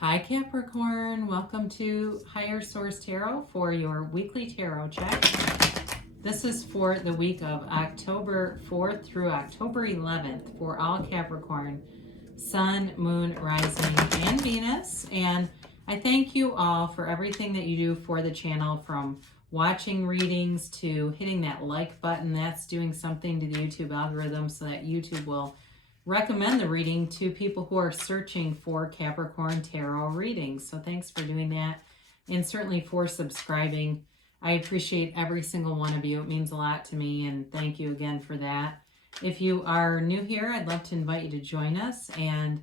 Hi Capricorn, welcome to Higher Source Tarot for your weekly tarot check. This is for the week of October 4th through October 11th for all Capricorn, Sun, Moon, Rising, and Venus. And I thank you all for everything that you do for the channel, from watching readings to hitting that like button. That's doing something to the YouTube algorithm so that YouTube will recommend the reading to people who are searching for Capricorn tarot readings. So thanks for doing that, and certainly for subscribing. I appreciate every single one of you. It means a lot to me, and thank you again for that. If you are new here, I'd love to invite you to join us and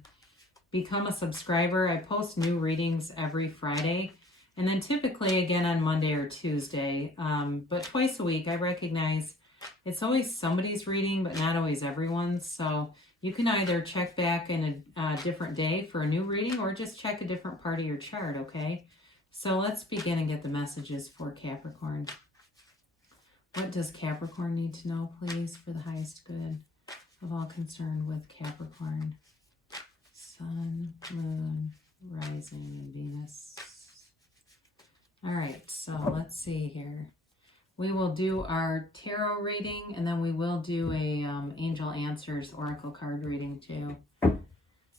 become a subscriber. I post new readings every Friday, and then typically again on Monday or Tuesday, but twice a week. I recognize it's always somebody's reading, but not always everyone's. So you can either check back in a different day for a new reading, or just check a different part of your chart, okay? So let's begin and get the messages for Capricorn. What does Capricorn need to know, please, for the highest good of all concerned with Capricorn? Sun, Moon, Rising, and Venus. All right, so let's see here. We will do our tarot reading, and then we will do a Angel Answers Oracle card reading too,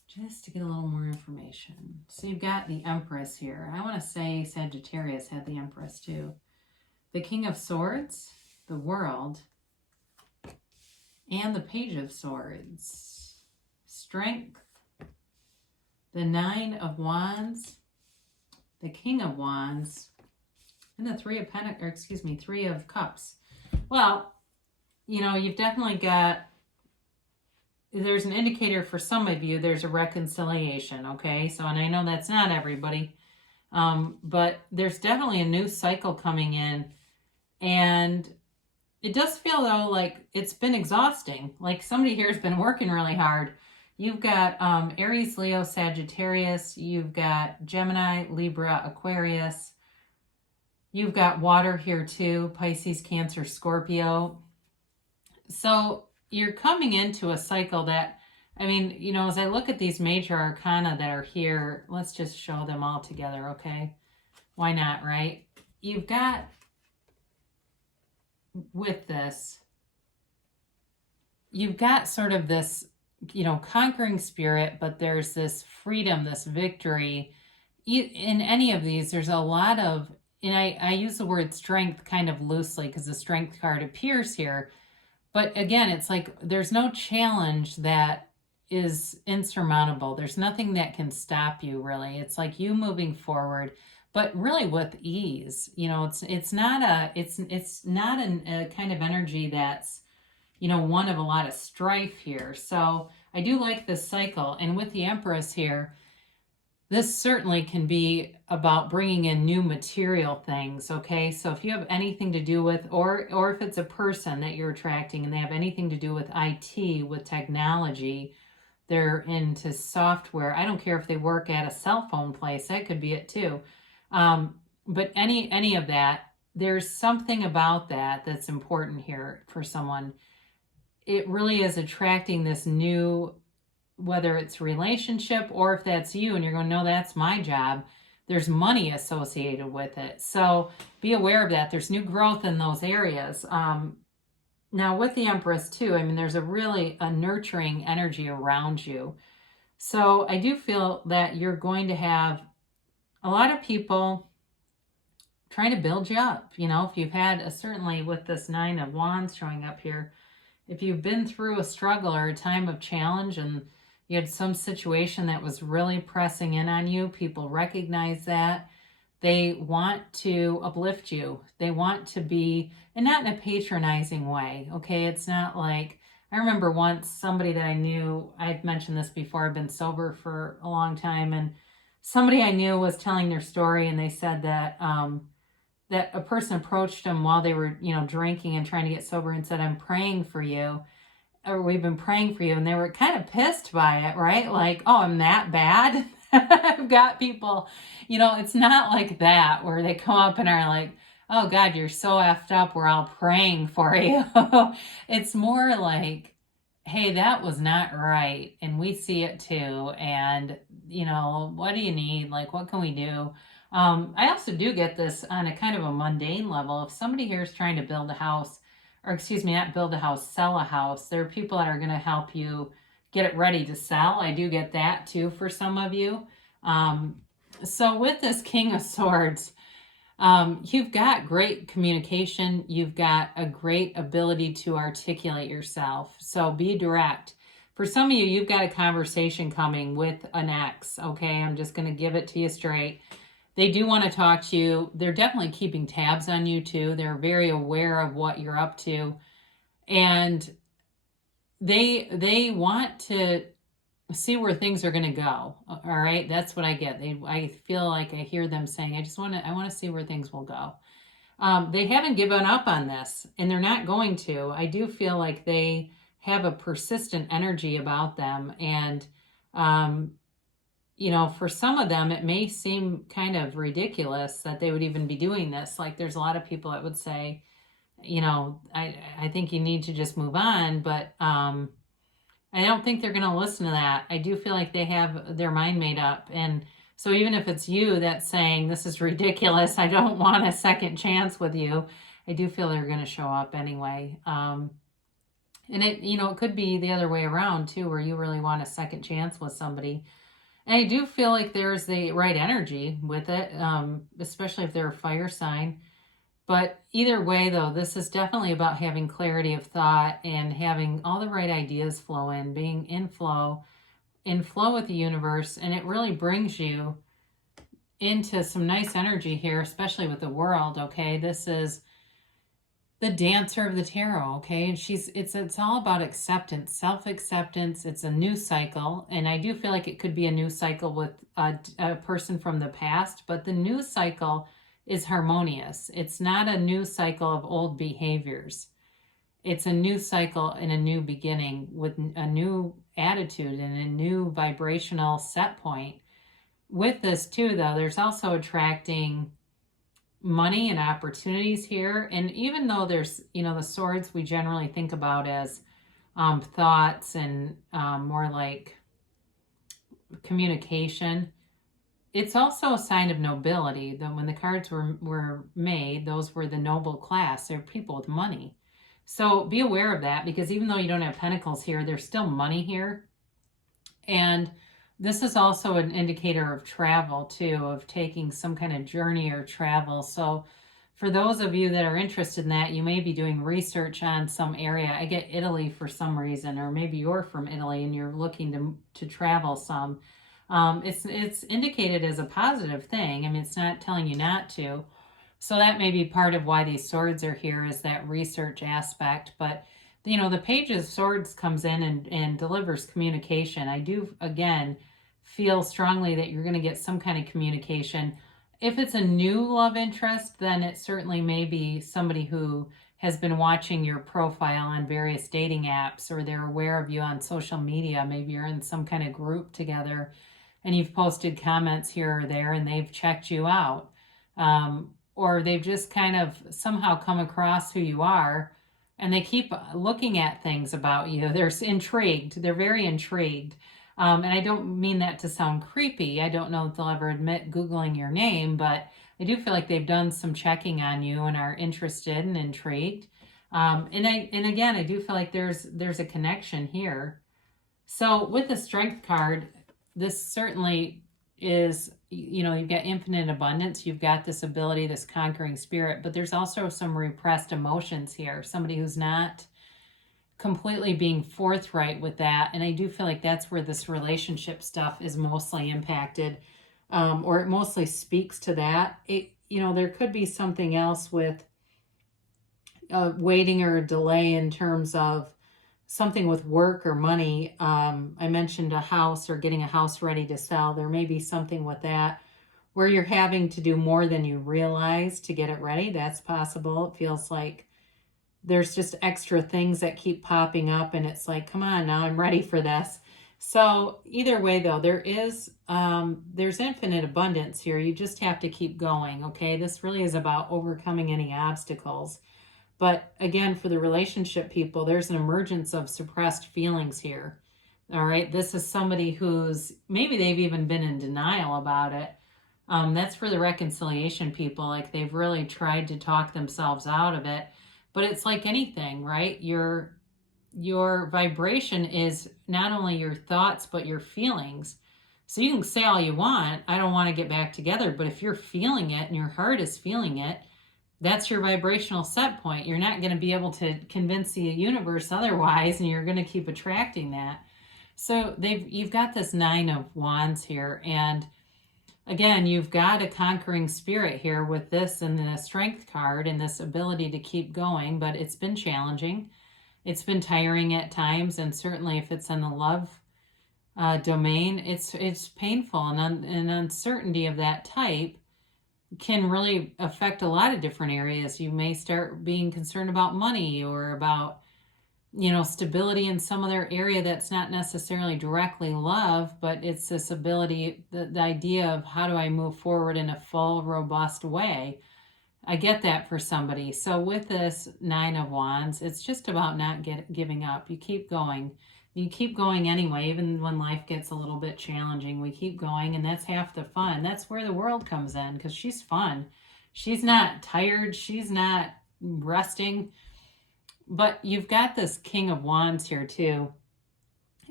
just to get a little more information. So you've got the Empress here. I want to say Sagittarius had the Empress too. The King of Swords, the World, and the Page of Swords. Strength, the Nine of Wands, the King of Wands, and the Three of Cups. Well, you know, you've definitely got, there's an indicator for some of you, there's a reconciliation, okay? So, and I know that's not everybody, but there's definitely a new cycle coming in, and it does feel, though, like it's been exhausting. Like somebody here has been working really hard. You've got Aries, Leo, Sagittarius. You've got Gemini, Libra, Aquarius. You've got water here too, Pisces, Cancer, Scorpio. So you're coming into a cycle that, I mean, you know, as I look at these major arcana that are here, let's just show them all together, okay? Why not, right? You've got, with this, you've got sort of this, you know, conquering spirit, but there's this freedom, this victory. In any of these, there's a lot of, and I use the word strength kind of loosely because the strength card appears here. But again, it's like there's no challenge that is insurmountable. There's nothing that can stop you, really. It's like you moving forward, but really with ease. You know, it's not a kind of energy that's, you know, one of a lot of strife here. So I do like this cycle. And with the Empress here, this certainly can be about bringing in new material things, okay? So if you have anything to do with, or if it's a person that you're attracting and they have anything to do with IT, with technology, they're into software. I don't care if they work at a cell phone place. That could be it too. But any of that, there's something about that that's important here for someone. It really is attracting this new, whether it's relationship or if that's you and you're going, no, that's my job. There's money associated with it. So be aware of that. There's new growth in those areas. Now with the Empress too, I mean, there's a nurturing energy around you. So I do feel that you're going to have a lot of people trying to build you up. You know, if you've had certainly with this Nine of Wands showing up here, if you've been through a struggle or a time of challenge and you had some situation that was really pressing in on you, people recognize that. They want to uplift you. They want to be, and not in a patronizing way, okay? It's not like, I remember once somebody that I knew, I've mentioned this before, I've been sober for a long time, and somebody I knew was telling their story, and they said that that a person approached them while they were, you know, drinking and trying to get sober and said, I'm praying for you. Or we've been praying for you. And they were kind of pissed by it, right? Like, oh, I'm that bad. I've got people, you know, it's not like that where they come up and are like, oh God, you're so effed up. We're all praying for you. It's more like, hey, that was not right. And we see it too. And, what do you need? Like, what can we do? I also do get this on a kind of a mundane level. If somebody here is trying to build a house, or excuse me, not build a house, sell a house, there are people that are going to help you get it ready to sell. I do get that too for some of you. So with this King of Swords, you've got great communication. You've got a great ability to articulate yourself. So be direct. For some of you, you've got a conversation coming with an ex. Okay, I'm just going to give it to you straight. They do want to talk to you. They're definitely keeping tabs on you too. They're very aware of what you're up to. And they want to see where things are going to go. All right, that's what I get. I feel like I hear them saying, I want to see where things will go. They haven't given up on this, and they're not going to. I do feel like they have a persistent energy about them, and for some of them, it may seem kind of ridiculous that they would even be doing this. Like, there's a lot of people that would say, I think you need to just move on, but I don't think they're going to listen to that. I do feel like they have their mind made up. And so even if it's you that's saying, this is ridiculous, I don't want a second chance with you, I do feel they're going to show up anyway. And it could be the other way around too, where you really want a second chance with somebody. And I do feel like there's the right energy with it, especially if they're a fire sign. But either way, though, this is definitely about having clarity of thought and having all the right ideas flow in, being in flow with the universe. And it really brings you into some nice energy here, especially with the world, okay? This is the dancer of the tarot, okay? And it's all about acceptance, self-acceptance. It's a new cycle. And I do feel like it could be a new cycle with a person from the past, but the new cycle is harmonious. It's not a new cycle of old behaviors. It's a new cycle and a new beginning with a new attitude and a new vibrational set point. With this too, though, there's also attracting money and opportunities here. And even though there's, the swords we generally think about as thoughts and more like communication, it's also a sign of nobility. That when the cards were made, those were the noble class. They're people with money. So be aware of that, because even though you don't have pentacles here, there's still money here. And this is also an indicator of travel too, of taking some kind of journey or travel. So for those of you that are interested in that, you may be doing research on some area. I get Italy for some reason, or maybe you're from Italy and you're looking to travel some. It's indicated as a positive thing. I mean, it's not telling you not to. So that may be part of why these swords are here, is that research aspect. But, the Page of Swords comes in and delivers communication. I do, again, feel strongly that you're going to get some kind of communication. If it's a new love interest, then it certainly may be somebody who has been watching your profile on various dating apps, or they're aware of you on social media. Maybe you're in some kind of group together and you've posted comments here or there and they've checked you out. Or they've just kind of somehow come across who you are and they keep looking at things about you. They're intrigued. They're very intrigued. And I don't mean that to sound creepy. I don't know if they'll ever admit Googling your name, but I do feel like they've done some checking on you and are interested and intrigued. And again, I do feel like there's a connection here. So with the Strength card, this certainly is, you've got infinite abundance. You've got this ability, this conquering spirit, but there's also some repressed emotions here. Somebody who's not completely being forthright with that. And I do feel like that's where this relationship stuff is mostly impacted, or it mostly speaks to that. There could be something else with waiting or a delay in terms of something with work or money. I mentioned a house or getting a house ready to sell. There may be something with that where you're having to do more than you realize to get it ready. That's possible. It feels like there's just extra things that keep popping up and it's like, come on, now I'm ready for this. So either way though, there's infinite abundance here. You just have to keep going. Okay. This really is about overcoming any obstacles. But again, for the relationship people, there's an emergence of suppressed feelings here. All right. This is somebody who's maybe they've even been in denial about it. That's for the reconciliation people. Like they've really tried to talk themselves out of it. But it's like anything, right? Your vibration is not only your thoughts, but your feelings. So you can say all you want, I don't want to get back together. But if you're feeling it and your heart is feeling it, that's your vibrational set point. You're not going to be able to convince the universe otherwise, and you're going to keep attracting that. So you've got this 9 of Wands here, and again, you've got a conquering spirit here with this and the strength card and this ability to keep going, but it's been challenging. It's been tiring at times, and certainly if it's in the love domain, it's painful, and an uncertainty of that type can really affect a lot of different areas. You may start being concerned about money or about stability in some other area that's not necessarily directly love, but it's this ability, the idea of how do I move forward in a full, robust way. I get that for somebody. So with this 9 of Wands, it's just about not giving up. You keep going. You keep going anyway, even when life gets a little bit challenging. We keep going, and that's half the fun. That's where the world comes in, because she's fun. She's not tired. She's not resting. But you've got this King of Wands here too.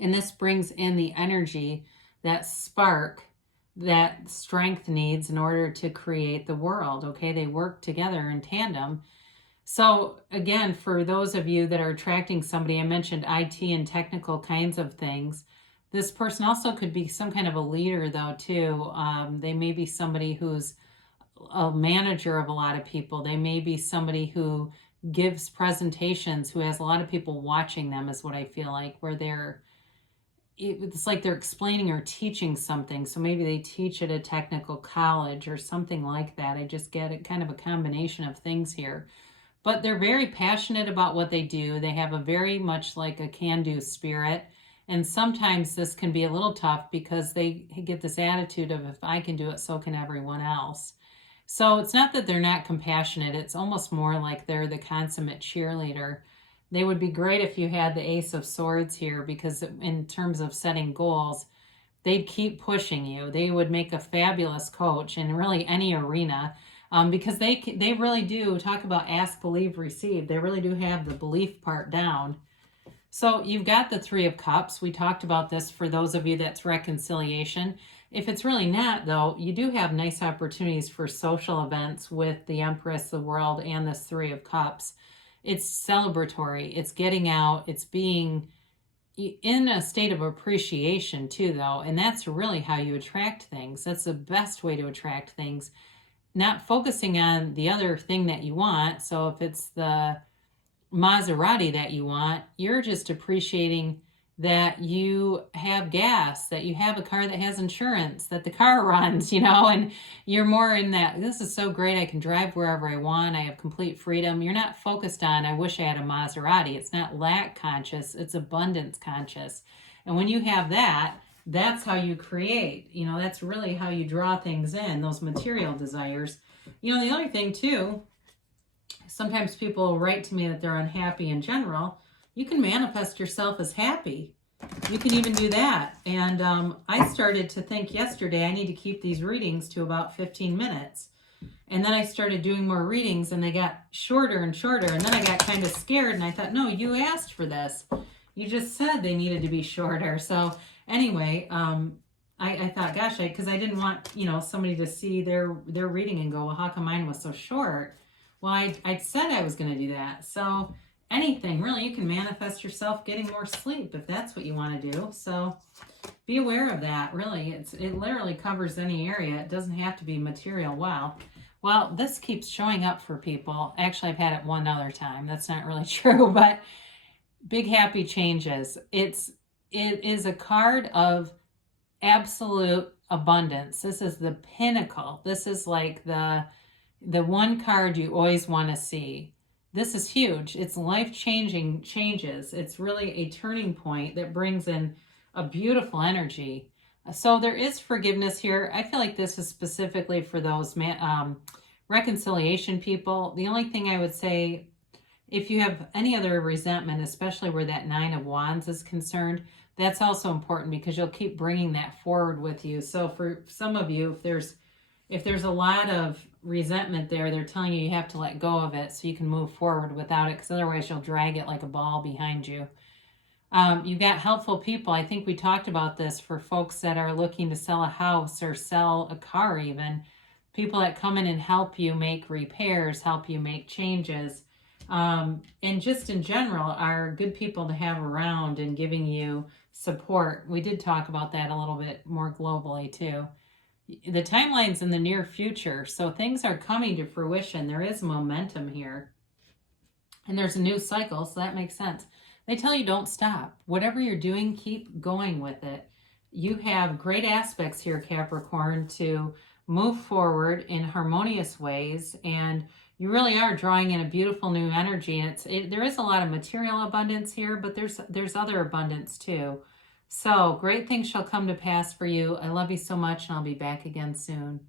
And this brings in the energy, that spark that strength needs in order to create the world. Okay, they work together in tandem. So again, for those of you that are attracting somebody, I mentioned IT and technical kinds of things. This person also could be some kind of a leader though too. They may be somebody who's a manager of a lot of people. They may be somebody who gives presentations, who has a lot of people watching them, is what I feel like, where it's like they're explaining or teaching something. So maybe they teach at a technical college or something like that. I just get it, kind of a combination of things here. But they're very passionate about what they do. They have a very much like a can-do spirit. And sometimes this can be a little tough because they get this attitude of, if I can do it, so can everyone else. So it's not that they're not compassionate. It's almost more like they're the consummate cheerleader. They would be great if you had the Ace of Swords here, because in terms of setting goals, they'd keep pushing you. They would make a fabulous coach in really any arena, because they really do talk about ask, believe, receive. They really do have the belief part down. So you've got the 3 of Cups. We talked about this for those of you that's reconciliation. If it's really not, though, you do have nice opportunities for social events with the Empress, the World, and this 3 of Cups. It's celebratory. It's getting out. It's being in a state of appreciation, too, though. And that's really how you attract things. That's the best way to attract things. Not focusing on the other thing that you want. So if it's the Maserati that you want, you're just appreciating that you have gas, that you have a car that has insurance, that the car runs, and you're more in that, this is so great, I can drive wherever I want, I have complete freedom. You're not focused on, I wish I had a Maserati. It's not lack conscious, it's abundance conscious. And when you have that, that's how you create, that's really how you draw things in, those material desires. The other thing too, sometimes people write to me that they're unhappy in general. You can manifest yourself as happy. You can even do that. And I started to think yesterday, I need to keep these readings to about 15 minutes. And then I started doing more readings, and they got shorter and shorter. And then I got kind of scared, and I thought, no, you asked for this. You just said they needed to be shorter. So anyway, I thought, gosh, because I didn't want, somebody to see their reading and go, well, how come mine was so short? Well, I said I was going to do that. So anything, really, you can manifest yourself getting more sleep if that's what you want to do. So be aware of that, really. It literally covers any area. It doesn't have to be material. Wow. Well, this keeps showing up for people. Actually, I've had it one other time. That's not really true, but big happy changes. It is a card of absolute abundance. This is the pinnacle. This is like the one card you always want to see. This is huge. It's life-changing changes. It's really a turning point that brings in a beautiful energy. So there is forgiveness here. I feel like this is specifically for those reconciliation people. The only thing I would say if you have any other resentment, especially where that Nine of Wands is concerned, that's also important because you'll keep bringing that forward with you. So for some of you, if there's a lot of resentment there, they're telling you have to let go of it so you can move forward without it, because otherwise you'll drag it like a ball behind you. You got helpful people. I think we talked about this for folks that are looking to sell a house or sell a car even. People that come in and help you make repairs, help you make changes, and just in general are good people to have around and giving you support. We did talk about that a little bit more globally too. The timeline's in the near future, so things are coming to fruition. There is momentum here. And there's a new cycle, so that makes sense. They tell you don't stop. Whatever you're doing, keep going with it. You have great aspects here, Capricorn, to move forward in harmonious ways, and you really are drawing in a beautiful new energy. And there is a lot of material abundance here, but there's other abundance too. So great things shall come to pass for you. I love you so much, and I'll be back again soon.